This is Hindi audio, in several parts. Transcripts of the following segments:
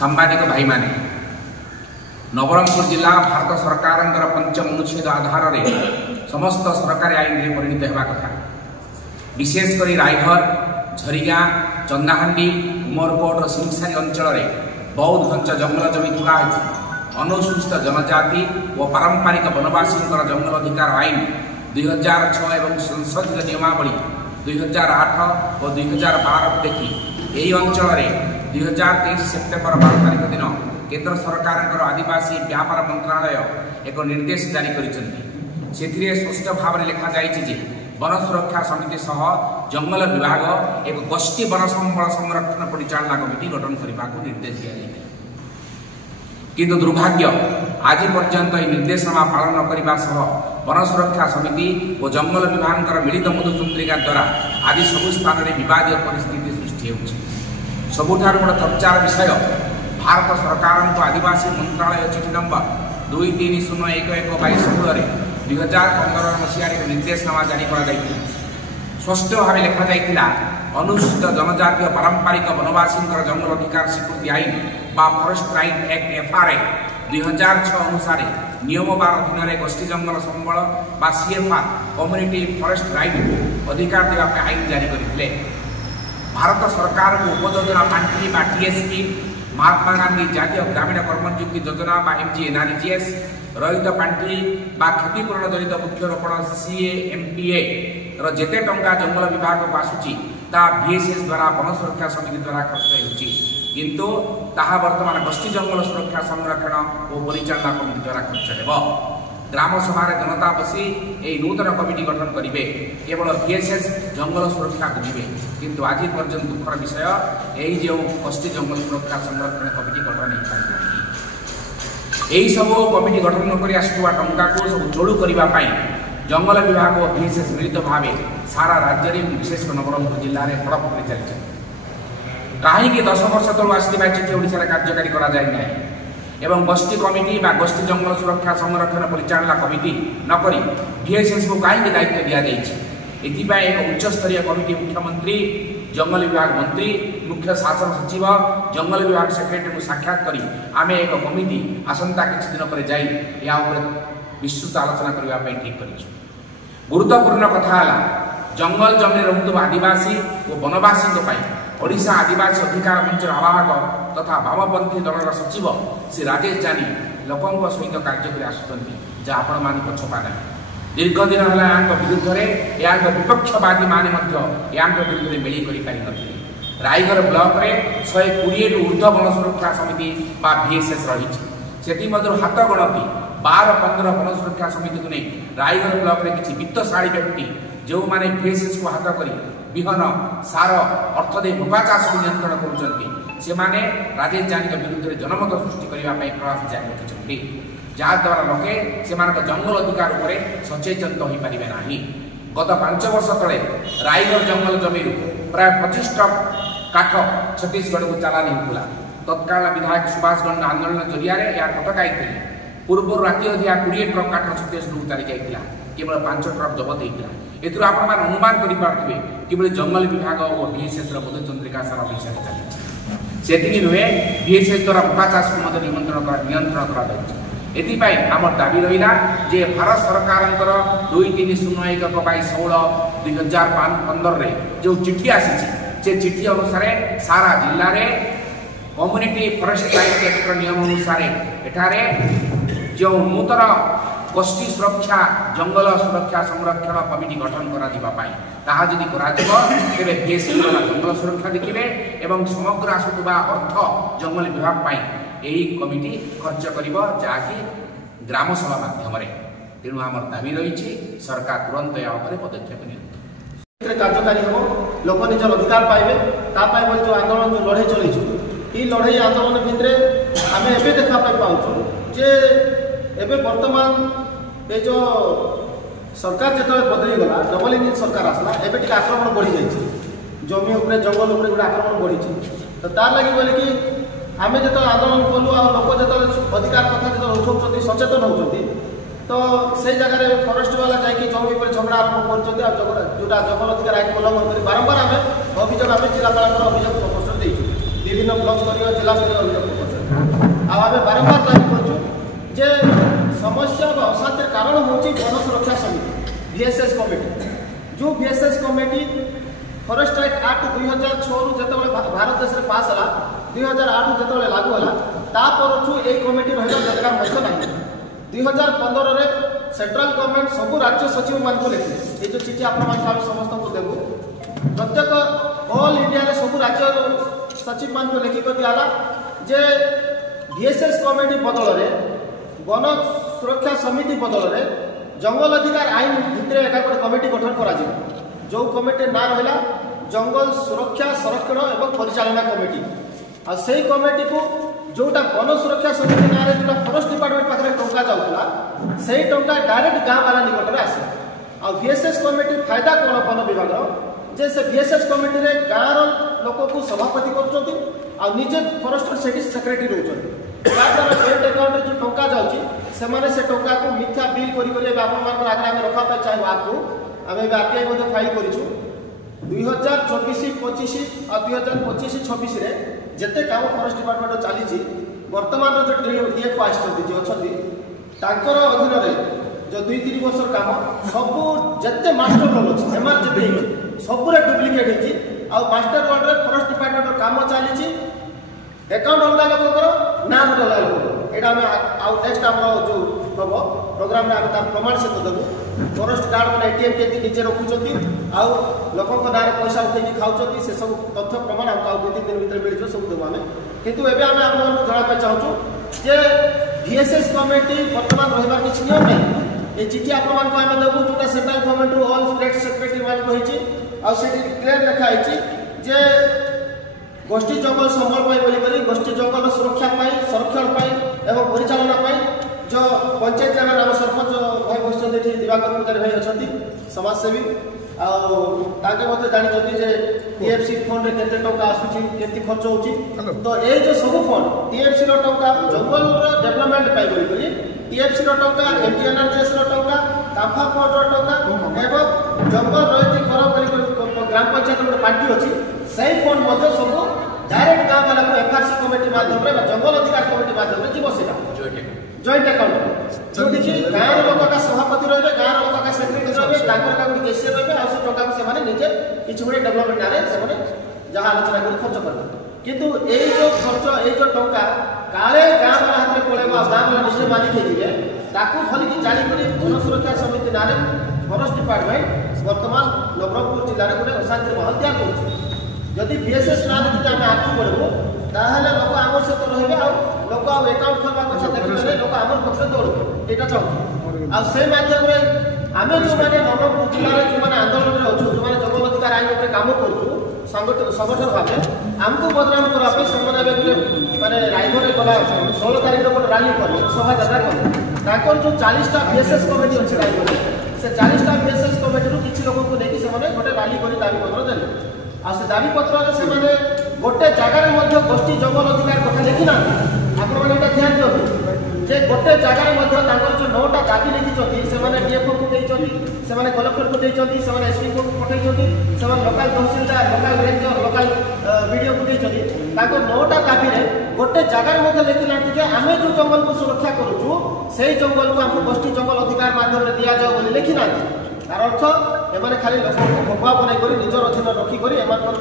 सांबादिक भाई माने नवरंगपुर जिला भारत सरकार पंचम अनुच्छेद आधार में समस्त सरकारी आईन में परिणत होगा कथा। विशेषकर रायघर झरीगाँ चंदाहांडी उमरकोट और सिंगसारी अंचल बहुत घंच जंगल जमी थोड़ा अनुसूचित जनजाति और पारंपरिक वनवासी जंगल अधिकार आईन 2006 एवं संसदीय नियमावली 2008 और 2012 देखी यही अंचल 2023 सेप्टेम्बर 12 तारीख दिन केंद्र सरकार आदिवासी व्यापार मंत्रालय एक निर्देश जारी कर स्पष्ट भाव में लिखा जाए वन सुरक्षा समिति सह जंगल विभाग एक गोष्ठी वन संपद संरक्षण परिचालना कमिटी गठन करने को निर्देश दिया किंतु दुर्भाग्य आज पर्यंत यह निर्देशनामा पालन न करने सह वन सुरक्षा समिति और जंगल विभाग मिलित मधुचंद्रिका द्वारा आदि सबु स्थान में विवादीय परिस्थिति सृष्टि हो सबुठार बड़ चर्चार विषय भारत सरकार को आदिवासी मंत्रालय चिठी नंबर 230111/16 2015 मसीह निर्देशनामा जारी कर स्पष्ट भाव लिखा जाता अनुसूचित जनजातीय पारंपरिक वनवासी जंगल अधिकार स्वीकृति आईन बा फॉरेस्ट राइट एक्ट एफआरए 2006 अनुसार नियम 12 अधीन में गोष्ठी जंगल संबल बा सीएफआर कम्युनिटी फॉरेस्ट राइट अधिकार देवाई आईन जारी करते भारत सरकार को उपयोजना पांठि बा टीएसपी महात्मा गांधी जातीय ग्रामीण कर्मनियुक्ति योजना बा एमजीएनआरजीएस रहित पांठि बा क्षतिपूरण जनित वृक्षरोपण सीएएमपीए जेते टंका जंगल विभाग को आसूची ता बीएसएस द्वारा वन सुरक्षा समिति द्वारा खर्च होउची किंतु ताहा वर्तमान गोष्ठी जंगल सुरक्षा संरक्षण और परिचालना कमिटी द्वारा खर्च हेबो। ग्राम सभा जनता बसी यही नूतन कमिटी गठन करेंगे केवल बीएसएस जंगल सुरक्षा बुझे किंतु आज पर्यंत दुखर विषय यही जो गोष्ठी जंगल सुरक्षा संरक्षण कमिटी गठन यही सब कमिटी गठन नक आसुवा टंका को सब जोड़ू करने जंगल विभाग और बीएसएस मिलित भाव सारा राज्य में विशेषकर नवरंगपुर जिले में हड़प कर चलते कहीं 10 वर्ष तलू आसवा चिठी ओडिशा कार्यकारी कराए एवं गोष्ठी कमिटी बा गोष्ठी जंगल सुरक्षा संरक्षण परिचालना कमिटी नक बीएसएस को कहीं दायित्व दि जाए एक उच्च स्तरीय कमिटी मुख्यमंत्री जंगल विभाग मंत्री मुख्य शासन सचिव जंगल विभाग सेक्रेटरी को साक्षात करी आमे एक कमिटी आसंता किछि दिन पर जाई या विस्तृत आलोचना करने ठीक कर गुरुत्वपूर्ण कथा है जंगल जमी रुवा आदिवासी और वनवासी ओडिशा आदिवासी अधिकार मंच आवाहक तथा वामपंथी दलर सचिव श्री राजेश जानी लोकों सहित कार्य कर आसुच्च जहाँ आपण मान पछपा ना दीर्घ दिन है या विरुद्ध में या विपक्षवादी माने विरुद्ध में मिली कर रायगढ़ ब्लॉक में 120 ऊर्ध्व वन सुरक्षा समिति बा बीएसएस रही से हाथ गणती 12-15 वन सुरक्षा समिति को नहीं रायगढ़ ब्लॉक में किसी वित्तशाली व्यक्ति जो माने बीएसएस को हाथ कर विहन सार अर्थ दे मका चाष को नियंत्रण करुँचे राजेश जानी विरुद्ध में जनमत सृष्टि करने प्रयास जारी रखिंट जहाद्वारा लोके से जंगल अधिकार उपर सचेतन हो पारे ना। गत 5 वर्ष तले रायगढ़ जंगल जमी प्राय 25 ट्रक काठ छत्तीसगढ़ को चालान होता तत्काल विधायक सुभाष गंड आंदोलन जरिया कटकाई पूर्व राति अधिया 20 ट्रक काठ छत्तीसगढ़ को चली जाता केवल 5 ट्रक जबत होता एथुर आप अनुमान करेंगे केवल जंगल विभाग और बीएसएस मधुचंद्रिका सारा विषय चली से नुहे बीएसएस द्वारा मका चाष को नियंत्रण कर आम दाबी रहा जे भारत सरकार 2301/16/2015 जो चिठी आसी से चिठी अनुसार सारा जिले में कम्युनिटी फॉरेस्ट राइट एक्ट नियम अनुसार एठारे जो नूतन गोष्ठी सुरक्षा जंगल सुरक्षा संरक्षण कमिटी गठन करा तेरे जंगल सुरक्षा देखिए एवं समग्र आसुवा अर्थ जंगल विभाग यही कमिटी खर्च कर ग्राम सभा माध्यम तेणु आम दाबी रही सरकार तुरंत या पदक्षेप नहीं कार्यकारी हम लोक निजर अधिकार पाइबे जो आंदोलन जो लड़े चलू ये लड़े आंदोलन भितर आम ए देखा पाऊँ जे एवं वर्तमान ये जो सरकार जो बदलीगला डबल इंजिन सरकार आसला एवं टे आक्रमण बढ़ी जाए जमी उपर जंगल उपर गोटे आक्रमण बढ़ी तो तार लगी बोले कि आम जो आंदोलन कलु आ लोक जो अधिकार कथा जो उठाऊँ सचेतन होती तो से जगह फरेस्ट वाला जाकि जमी पर झगड़ा आरंभ कर जोटा जंगल अधिकार आईन उल्लंघन कर बारंबार आम अभियोग आम जिलापाल अभियोग प्रपोजल देचु विभिन्न ब्लक स्तरीय जिला स्तरीय अभियोग प्रपोजल आम बारंबार दाबी करूँ जे समस्या अशांतिर कारण हूँ वन सुरक्षा समिति VSS कमिटी जो VSS कमिटी फॉरेस्ट एक्ट 2006 जो भारत देश में पास है 2008 जो लागू है तापरठू ये कमिटी रहा दरकार ना 2015 में सेंट्रल गवर्नमेंट सब राज्य सचिव मान लिखे ये जो चिठी आप समस्त को देवु प्रत्येक ऑल इंडिया रे सब राज्य सचिव मान लिखिक दिहला जे VSS कमिटी बदल में वन सुरक्षा समिति बदल में जंगल अधिकार आईन भितर एक कमिटी गठन करा जो कमिटी ना रहा जंगल सुरक्षा संरक्षण एवं परिचालना कमिटी आ से कमिटी को जोटा वन सुरक्षा समिति ना रे जोटा फॉरेस्ट डिपार्टमेंट पाखरे टंका जाउतला सेही टंका डायरेक्ट गाँव वाला निकट में आसे आ VSS कमिटी फायदा कौन वन विभाग जे से VSS कमिटी रे गाँव लोक को सभापति करछोती आ निजे फॉरेस्ट सेक्रेटरी रहउछन बैंक अकाउंट जो टंका जाऊँगी से टंका को मिथ्या बिल करी आगे आम रखापी चाहूँ आपको आम RTI फाइल करूँ 2024-25 और 2025-26 जिते काम फॉरेस्ट डिपार्टमेंट चली बर्तमान जो DF आसती अधीन जो 2-3 वर्ष काम सब जिते मास्टर रोल अच्छे MR जिते सब डुप्लिकेट हो मास्टर रोल फॉरेस्ट डिपार्टमेंट काम चली अकाउंट अलग लोकर नाम अलग लोक यहाँ नेक्स्ट आम जो हम प्रोग्राम में प्रमाण सहित देवु फॉरेस्ट गार्ड मैंने ATM के निजे रखुच्च आउ लोक ना पैसा उठे खाऊँ से सब तथ्य प्रमाण आमको 2-3 दिन भर मिल सब देवु आम कितु एवं आम आप जनापा चाहूँ जे VSS कमिटी बर्तमान रहा किसी नियम नहीं ये चिठी आपको आम देवु जो सेंट्रल गवर्नमेंट रु ऑल स्टेट सेक्रेटरी मान क्लियर लिखाई जे गोष्ठी जंगल संबल बोली गोष्ठी जंगल सुरक्षा संरक्षण एवं परिचालना जो पंचायत जगह आम सरपंच भाई बस दिवाकर पूजारी भाई अच्छा समाजसेवी आते जानते जे TFC फंड में केते टंका आसुची केते खर्च होची तो ये जो सब फंड TFC रो टंका जंगल डेवलपमेंट पाई बोली TFC रो टंका MTNRGS रो टंका काफा फंड रो टंका एवं जंगल रहित कर बोली ग्राम पंचायत में पार्टी अच्छी सही फंड मध्य सब डायरेक्ट गाँव वाला को FRC कमिटी माध्यम जंगल अधिकार कमिटी माध्यम जीव से जॉइंट अकाउंट जो देखिए गाँव लोक का सभापति रहे गाँव लोक का सेक्रेटरी रहे कैसे रहे आ टंका को निजे किसी गोटे डेवलपमेंट ना से जहाँ आलोचना कर खर्च करते किंतु यही जो खर्च यही जो टंका काले गाँव वाला हाथ में पड़ेगा गाँव वाला निश्चय मालिक होइए ताकू भलिकी जानिकरी वन सुरक्षा समिति ना फॉरेस्ट डिपार्टमेंट वर्तमान नवरंगपुर जिले में गोटे अशांति माहौल तैयार कर जदि VSS ना देखते आम आगे बढ़ू ताहले लोक आम सहित रहे लोक आकाउंट खोलवा कथा देखते लोक आम पक्ष दौड़ यहाँ चाहूँ आम आम जो मैंने नवरंगपुर जिले में जो आंदोलन में अच्छु जो जंगल अधिकार आईन पर कम करूँ संगठन भाव आमको बदनाम करने से मैंने रायगढ़ गला 16 तारीख गोटे रैली कले शोभायात्रा कले जो 40टा VSS कमिटी अच्छी रायगढ़ से 40टा VSS कमिटी किसी लोक को लेकिन गोटे रैली कर दाबीपत्र देले आ से दाबीपत्र से गोटे जगार गोष्ठी जंगल अधिकार कथा लिखी ना आपण मैंने ध्यान दिखाते जे गोटे जगार जो 9टा दाबी लिखिं से DFO को देते कलेक्टर को देते SP को पठाई लोकाल तहसीलदार लोकाल रेंजर लोकाल BDO को देते 9टा दाबी गोटे जगार लिखी ना आम जो जंगल को सुरक्षा करूँ से जंगल को आम गोष्ठी जंगल अधिकार माध्यम दि जाओ लिखी ना तार अर्थ एमाने खाली लोक को भगवा बनाई निजर अधीन रखिक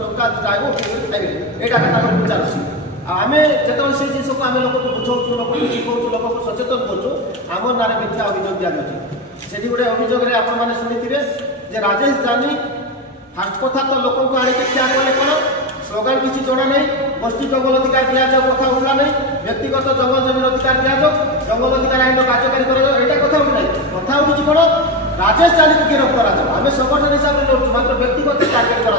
टंका चाहब खाइबे यहाँ विचार अच्छी आम जो से जिस को आम लोक को बुझाऊ लोक को शिखाऊ लोक को सचेतन करूँ ना मिथ्या अभियोग दिखाई से गोटे अभियोग आपने शुणी जे राजेश जानी फास्ट कथा तो लोक को आने ठिया कले कौन स्लोगान किसी जना नहीं गोष्ठी जंगल अधिकार दि जाओ कथा उठला नहीं व्यक्तिगत जंगल जमीन अधिकार दि जाओ जंगल अधिकार आईन कार्यकारी करा कथा उठना कथा उठी कौन राजेश जानी को गिरफ्त करा आम संगठन हिसाब से लड़ू मात्र व्यक्तिगत टार्गेट करा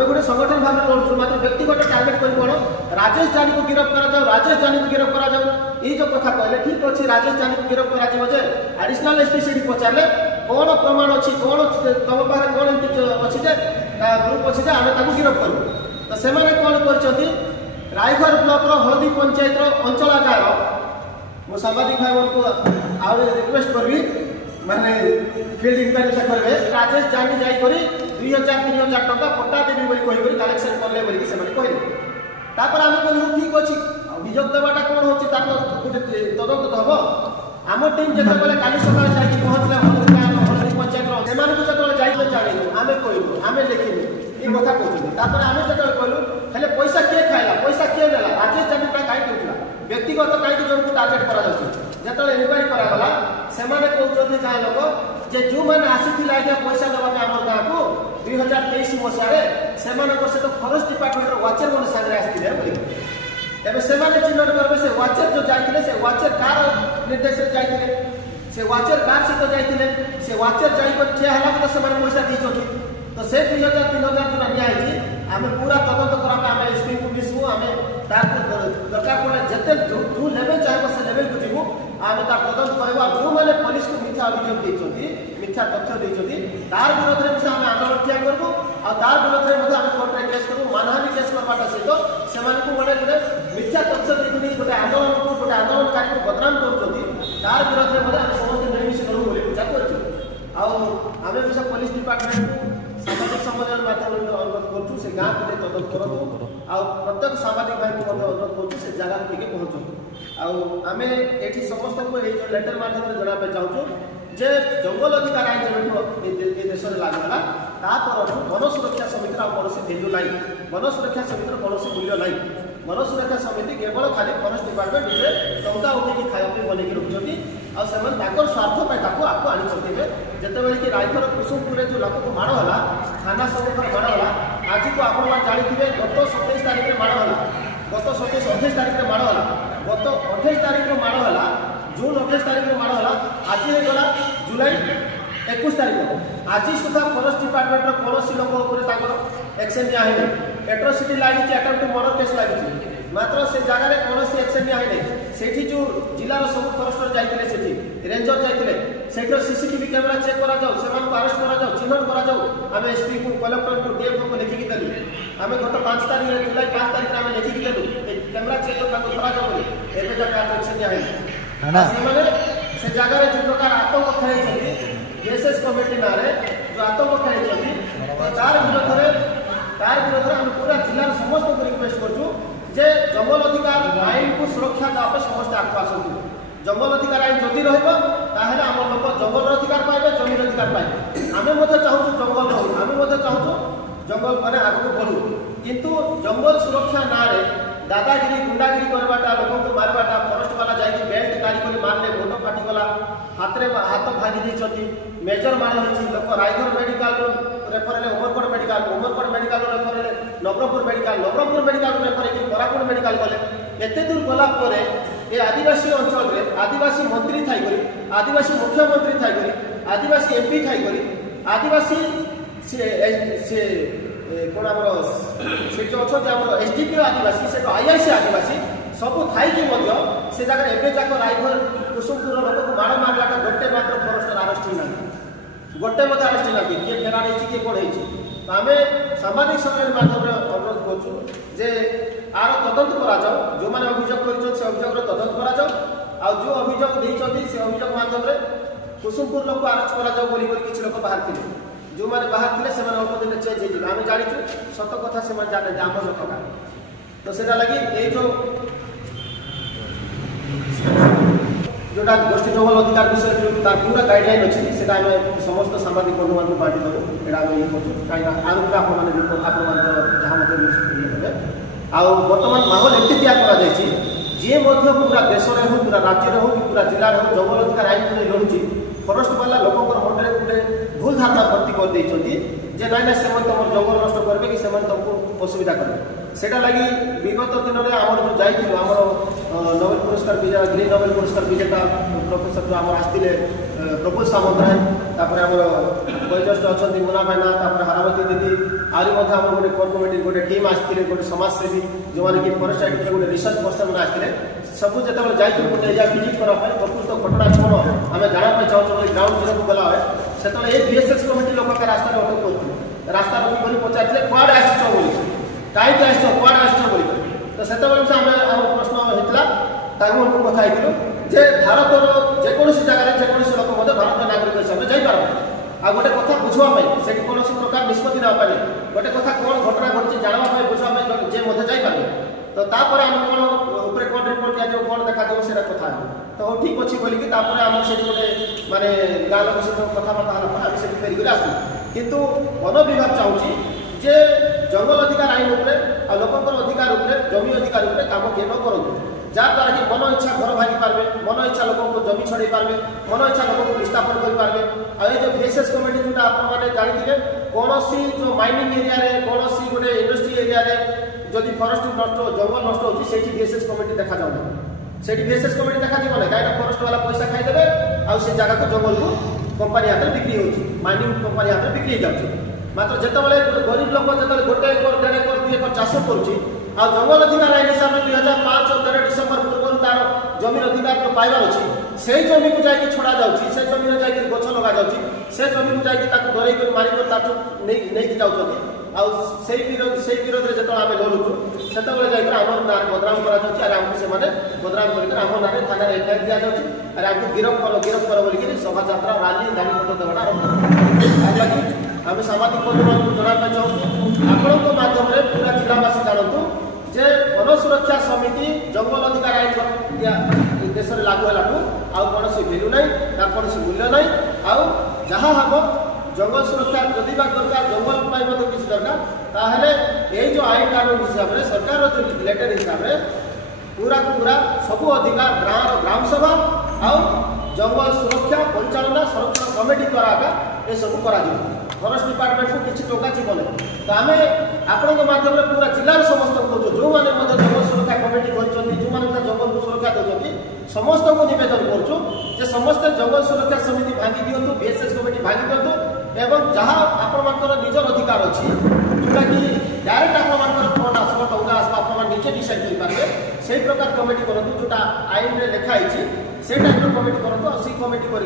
गोटे संगठन भाव में लड़ू मात्र व्यक्तिगत टार्गेट कर कौन राजेश जानी को गिरफ्त करा राजेश जानी को गिरफ्त करा ये जो कथा कहले ठीक अच्छे राजेश जानी को गिरफ्त करा एडिशनल SP से पचारे कौन प्रमाण अच्छी कौन तुम पाखे कौन अच्छी ग्रुप अच्छी आम गिरफ्त करूँ तो से कौन कर रायगढ़ ब्लॉक हलदी पंचायत अंचलाकार मो सांबादिक भाई को आ रिक्वेस्ट करी माने फील्ड इंक्वारी से करेंगे राजेश जानी जाकर 2000-3000 टंका पट्टा देवी बोली कलेक्शन कले कहले आम कहूँ ठीक अच्छे अभियोग देवाटा कौन हो তদন্ত হব आम टीम जो काली सकाल जाकि पहुँचले हल्दी पंचायत से जो जाइए जाणु आम कहलु आम लिखिलु ये कथा कहते आम जो कहलु हेल्ले पैसा किए खाइला पैसा किए नेला राजेश जानी कहीं कहला व्यक्तिगत कहीं जन को टार्गेट करा जो इनक्वारी कराला से कहते गाँ लोक जे जो मैंने आसी आज्ञा पैसा देवा आम गाँव को 2023 मसीह से फॉरेस्ट डिपार्टमेंट वाचर मैंने सागर आसते एवं से चिन्हट करेंगे से वाचर जो जाते से वाचर कार निर्देश जाते से वाचर कार सहित जाते से वाचर जाकर ठिया है तो पैसा दी तो से 2000-3000 जो निजी आम पूरा तदंत करा आम एसपी को मिसबू आम दरकार पड़े जिते जो लेवल चाहे से लेवल को जीवु आम तार तदंत करवा जो मैंने पुलिस को मिथ्या अभियोग देते मिथ्या तथ्य देते तार विरोध में आम आंदोलन ठिया करूँ और तार विरोध में आम कोर्टे केस करूँ मानहानि केस करवाटा सहित से गोटे गोटे मिथ्या तथ्य देखुनी गोटे आंदोलन को गोटे आंदोलनकारी को बदनाम कर विरोध में समस्त मिलमिश करूँ बोली पूजा कर पुलिस डिपार्टमेंट को सामाजिक सम्मेलन माध्यम अनुरोध करूँ से गाँव को तदंत करूँ आ प्रत्येक सामाजिक भाई को अनुरोध करूँ से जगह टे पहुँचू आम ये समस्त को ये लेटर माध्यम जनापा चाहूँ जे जंगल अधिकार आईन जो देश में लागू है वन सुरक्षा समिति कौन भैल्यू ना वन सुरक्षा समिति कौन मूल्य ना वन सुरक्षा समिति केवल खाली फॉरेस्ट डिपार्टमेंट निजे टंका उठेकी खाया बनैकी रखुच्च स्वार्थ आपको आनी जितेबाला कि रायपुर कुसुमपुर जो लोक को माड़ है थाना सम्मुखर माड़ है आज को आप जानते गत 27 तारीख में माड़ है गत 28 तारीख में माड़ है गत 28 तारीख में माड़ है जून 28 तारीख में माड़ है आज होगा जुलाई 21 तारीख आज सुधा फॉरेस्ट डिपार्टमेंट कौन लोक एक्शन निया एट्रोसिटी लगी अटेम्प्ट मर्डर केस लगी मात्र से जगह कौन एक्शन निया जो जिलार सब फॉरेस्टर जाते रेंजर जाते सीसीटीवी कैमेरा चेक करा अरेस्ट करा चिन्हट करा आम एसपी को कलेक्टर को डीएफओ को लिखिकी देलु आम गत 5 तारीख जुलाई 5 तारीख आम लिखिकी देलु कैमेरा चेक करा एक्शन निया से जगह जो प्रकार आतंक खेल एसएस कमिटी ना जो आतंक खेल तार विरोध में पूरा जिलार समस्त को रिक्वेस्ट करूँ जे जंगल अधिकार आईन को सुरक्षा देवाई समस्त आगे आसतु जंगल अधिकार आईन जदि रहा आम लोक जंगल अधिकार पाइबे जमीन अधिकार पाइबे आम चाहूँ जंगल रहू आम चाहूँ जंगल मैंने आगे बढ़ू किंतु जंगल सुरक्षा ना दादागिरी गुंडागिरी करवाटा लोक को मारवाटा फॉरेस्ट वाला जाकि बेल्ट काढ़ी मारले मुंड फाटीगला हाथ भांगी मेजर मार लोक Raigarh medical refer Umerkote medical refer Nabarangpur medical refer Koraput medical गले एत दूर गला ये आदिवासी अंचल में आदिवासी मंत्री थी आदिवासी मुख्यमंत्री थी आदिवासी एमपी थी आदिवासी कौन आम से जो अच्छा एसडीपी आदिवासी से आईआईसी आदिवासी सब थी से जगह एवं जाक रायगढ़ कुसुमपुर लोक को माड़ मारला गोटे मात्र फॉरेस्टर अरेस्ट ही ना गोटे मत अरेस्ट ही ना किए फेरार किए कौन हो आम सामाजिक सम्मेलन माध्यम अनुरोध करूँ जे आर तदंत करा जो मैंने अभियोग कर अभियोग तदंत करा जो अभियोग देते से अभियोग माध्यम कुसुमपुर लोक अरेस्ट करा किसी लोक बाहर थे जो मैंने बाहर थे से अल्प दिन चेंज हो आम जाचु सत कथा से जाने आम सतका तो से लगी ये जोटा गोष्ठी जंगल अधिकार विषय जो पूरा गाइडलाइन अच्छी से समस्त सामाजिक बंधु मान बांटी देव यहाँ ये कहीं आगे आप जहाँ आउ बर्तमान माहौल एमती तैयार कर जी पूरा देश में हो पूरा राज्य हो कि पूरा जिले हो जंगल अधिकार आईन को नहीं लड़ुची फॉरेस्ट वाला लोक मन में गोटे भूल धारणा भर्ती करदे जे ना से तुम जंगल नष्ट करेंगे कि तुमको असुविधा करेंगे सेटा लगी विगत दिन में आम जो जाइलु आम नोबेल पुरस्कार विजेता ग्रीन नोबेल पुरस्कार विजेता प्रोफेसर जो आम आसते प्रफुल्ल सामंतराय तापर आम वयोज्येष्ठ अच्छा मुना भाईना हारावती दीदी आहरी आम गोटे कोर कमिटी गोटे टीम आसते गोटे समाजसेवी जो मैंने कि फॉरेस्ट आईटी गोटे रिसर्च पर्सन मैंने आसते सब जो जाइए गोटे एरिया विजिट करने प्रकृत घटना कौन आम जानापी चाहूँ ग्राउंड जीरो को गला से ये बीएसएस कमिटी लोक के रास्ता अटक कर रास्ता रोक पचारे कड़े आस कहीं आस कड़े आस तो से आम प्रश्न होता कथा जे भारत जेको जगह जेको लोक भारत नागरिक हिसाब से जापार आ गोटे कथा बुझापी से कौन प्रकार निष्पत्ति नापा गोटे कथा कौन घटना घटी जानवाई बुझापी जे जापारे तो तापर आम कौन कौन रिपोर्ट दिया कौन देखा दियो सेटा कथा तो हो ठीक अच्छी बोलिकी आम से गोटे माने गाँ लोक सहित कथबार्ता है आम से फेरिक आसू किंतु वन विभाग चाहूँगी जे जंगल अधिकार आईन उपरे आ लोकंर अधिकार उपरे जमी अधिकार उपरे काम किए न करूँ जहाँद्वारा कि मन इच्छा घर भांगी पारे मन इच्छा लोक जमी छड़े पारे मन इच्छा लोक विस्थापन करेंगे आ जो VSS कमिटी जोटा आपने जानते कौन जो माइनिंग एरिया कौन गोटे इंडस्ट्री एरिया जदि फरेस्ट नष्ट जंगल नष्ट होती से VSS कमिटी देखा जाऊना से VSS कमिटी देखा जाए कहीं फरेस्ट वाला पैसा खाईदे आउ से जगह को जंगल को कंपानी हाथ में बिक्री होती माइनिंग कंपानी हाथ में बिक्री जाऊँगी मात्र जितेबाला गोटे गरीब लोक जो 1 एकर 1.5 एकर 2 एकर चाष करुच्ची आ जंगल अधिकार आईन हिसाब से 2005 और 13 डिसेम्बर पूर्व तार जमीन अधिकार तो पाइबार अच्छी से जमी को जाकि छड़ा जाऊँगी से जमीन जाकि गछ लगा जाऊँगी से जमी को जाकि डरई मारिक नहीं जाऊँगी से विरोध में जो आम लड़ुचु से आम ना बदनाम कर बदनाम कर आम ना थाना FIR दि जाऊँगी अरे आमको गिरफ कर बोलिक शोभा यात्रा रैली दानी पत्र देवाटा आरंभ आम सामाजिक बंधु जनापा चाहूँ आपण माध्यम पूरा जिलावासी जानतु जे वन सुरक्षा समिति जंगल अधिकार आईन देश में लागू है कौन भैल्यू ना कौन मूल्य ना आउ जहाँ हम जंगल सुरक्षा जदि दरकार जंगल किसी दरकार ताहले ये जो आईन कानून हिसाब से सरकार जो लेटर हिसाब से पूरा सबू अधिकार ग्राम सभा आउ जंगल सुरक्षा परिचालना संरक्षण कमिटी द्वारा ये सब करा फरेस्ट डिपार्टमेंट को किसी टंका जीवन तो आम आपण माध्यम पूरा जिलार समस्त कौन जो मैंने जंगल सुरक्षा कमिटी कर जो मैंने जंगल को सुरक्षा देते समस्त को नवेदन करुँ समस्त जंगल सुरक्षा समिति भांगी दिंतु VSS कमिटी भांगी दिंतु एवं जहाँ आपर निजर अधिकार अच्छी जोटा कि डायरेक्ट आपर फंड आसब टंका आसब आप निजे डिसाइड करेंगे से प्रकार कमिटी करूँ जोटा आईन में लिखाई से टाइप कमिटी करूँ से कमिटी कर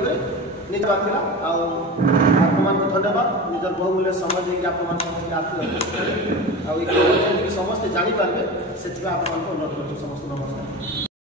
निजबार था आप धन्यवाद निजर बहुमूल्य समय देकर आप समस्त आसते समस्ते जापारे से अनुरोध कर समस्त नमस्कार।